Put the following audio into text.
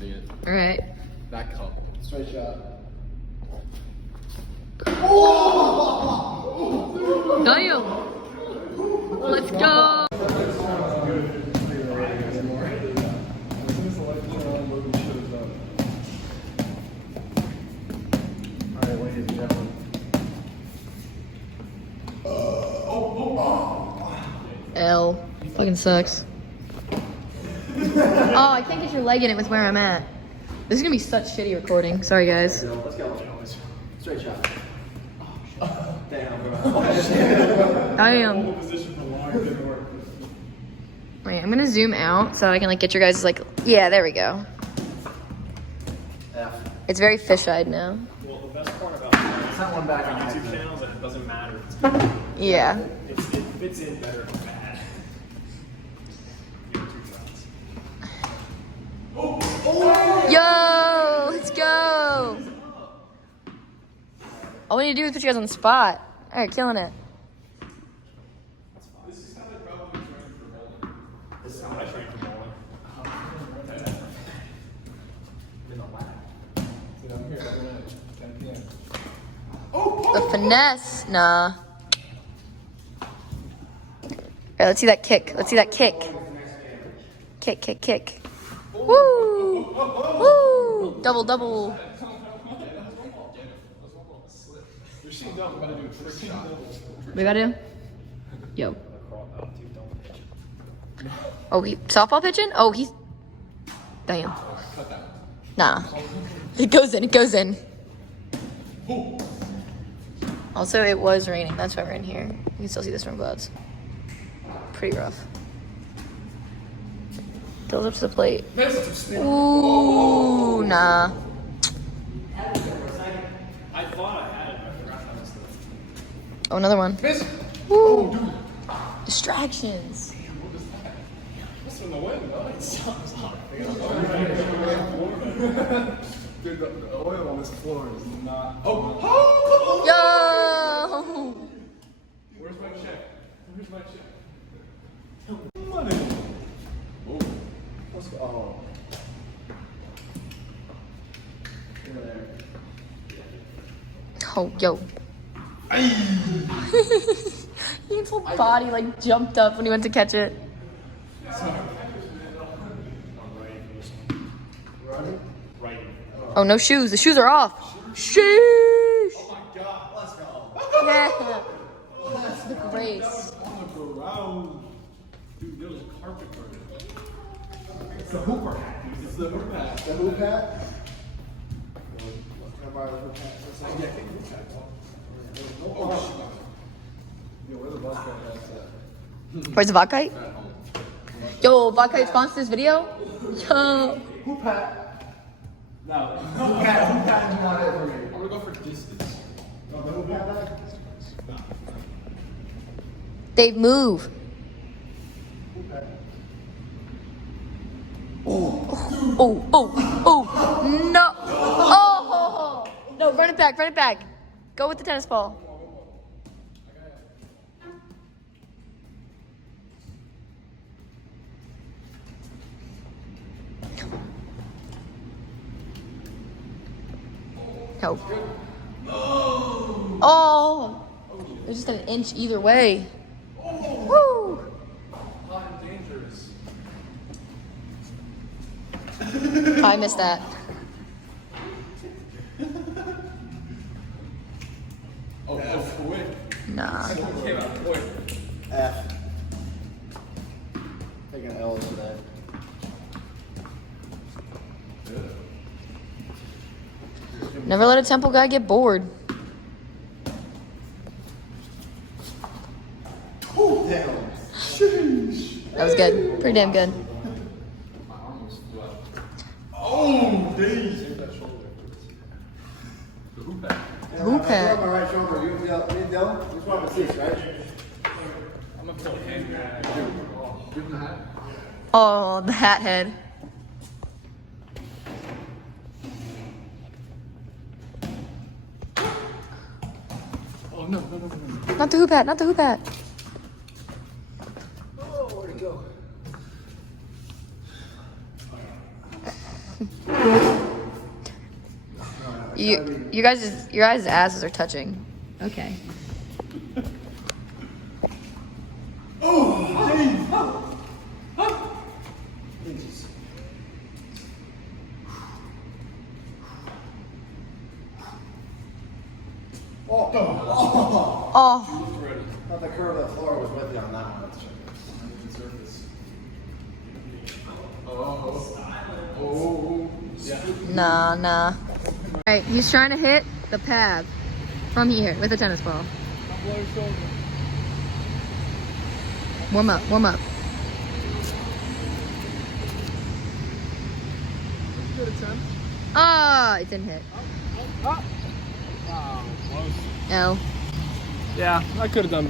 think it. All right. That cup. Straight shot. Damn. Let's go. Alright, ladies and gentlemen. L. Fucking sucks. Oh, I can't get your leg in it with where I'm at. This is gonna be such shitty recording. Sorry, guys. Let's go. Straight shot. Damn, bro. Damn. Wait, I'm gonna zoom out so I can like get your guys like. Yeah, there we go. F. It's very fish-eyed now. Well, the best part about It's not one back on YouTube channels that it doesn't matter. It's good. Yeah. It fits in better than bad. Give it 2 shots. Yo, let's go. All we need to do is put you guys on the spot. All right, killing it. This is how they probably train for bowling. This is how I train for bowling. In the lab. Dude, I'm here every night, 10 p.m. The finesse, nah. All right, let's see that kick. Let's see that kick. Kick, kick, kick. Woo! Woo! Double, double. You're seeing dumb. We gotta do a trick shot. What we gotta do? Yo. Oh, he softball pitching? Oh, he's. Damn. Cut that. Nah. It goes in. It goes in. Also, it was raining. That's why we're in here. You can still see the storm clouds. Pretty rough. Throws up to the plate. Ooh, nah. I thought I had it, but I forgot how it's done. Oh, another one. Miss! Ooh. Distractions. What's in the wind? Nice. Dude, the oil on this floor is not. Oh! Yo! Where's my check? Where's my check? Money. Oh. Let's go. Oh. Over there. Oh, yo. His whole body like jumped up when he went to catch it. Right. Oh, no shoes. The shoes are off. Sheesh. Oh my god, let's go. Yeah. That's the grace. On the ground. Dude, there was a carpet burning. It's the hooper hat, dude. It's the hooper hat. The hoop hat? Can I borrow the hoop hat? Yeah, take the hoop hat. Oh, shit. Yo, where the bus hats at? Where's the vodka? Yo, vodka sponsors this video? Yo. Hoop hat. No. Hoop hat is not it for me. I'm gonna go for distance. Oh, the hoop hat bag? Dave, move. Hoop hat. Oh, oh, oh. No. Oh. No, run it back, run it back. Go with the tennis ball. No. Oh. It was just an inch either way. Woo. Hot and dangerous. I missed that. Oh, quick. Nah. Came out quick. F. Taking L today. Never let a temple guy get bored. Oh, damn. That was good. Pretty damn good. My arm was flat. Oh, days. Save that shoulder. The hoop hat. Hoop hat. On my right shoulder. You Dylan? Which one of the seats, right? I'm gonna pull a hand grab. Give him the hat. Oh, the hat head. Oh, no. Not the hoop hat, not the hoop hat. Oh, where'd it go? You guys, your guys' asses are touching. Okay. Oh. Thought the curve of the floor was with you on that one. Nah. All right, he's trying to hit the pad from here with a tennis ball. Warm up. Good attempt. Ah, it didn't hit. Oh, close. No. Yeah, I could have done better.